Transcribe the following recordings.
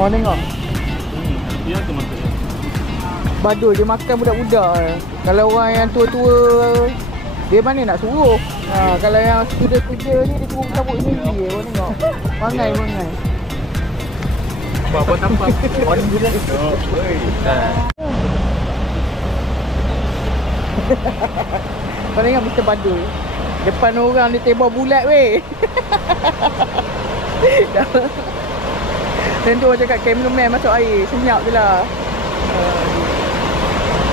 Oh tengok. Dia tu makan. Badul dia makan budak-budak. Kalau orang yang tua-tua dia mana nak suruh. Kalau yang kerja ni dia suruh cabut sendiri. Orang tengok. Mangai. Apa tanpa orang gila tu. Oi. Kau tengok Mr. Badul. Depan orang dia tembak bulat weh. Dan tu orang cakap cameraman masuk air. Senyap je lah.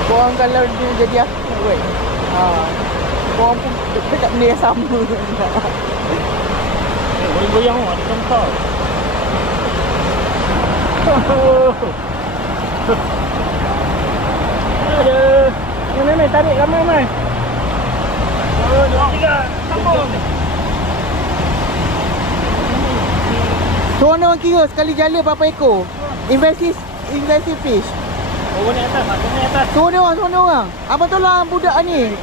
Korang kalau dia jadi aku weh. Korang pun dekat benda yang sama. Goyang-goyang ada tempat. Aduh. Mai tarik ramai mai. Oh, gila. Sambung. Tuan orang kira sekali jala berapa ekor? Invasive fish. Oh, ni atas, ni atas. Tuan orang. Abang tolong budak ni.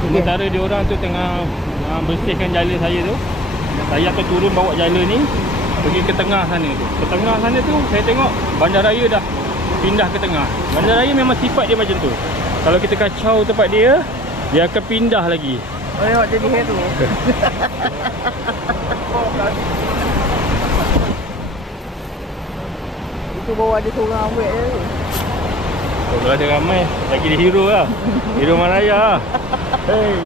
Sementara dia orang tu tengah bersihkan jala saya tu. Saya akan turun bawa jala ni pergi ke tengah sana tu. Ke tengah sana tu saya tengok bandaraya dah pindah ke tengah. Bandaraya memang sifat dia macam tu. Kalau kita kacau tempat dia, dia akan pindah lagi. Oh tengok jadi hero. Itu bawa ada seorang awet je tu. Kalau ada ramai, lagi dia hero lah. Hero Malaya lah. Hey.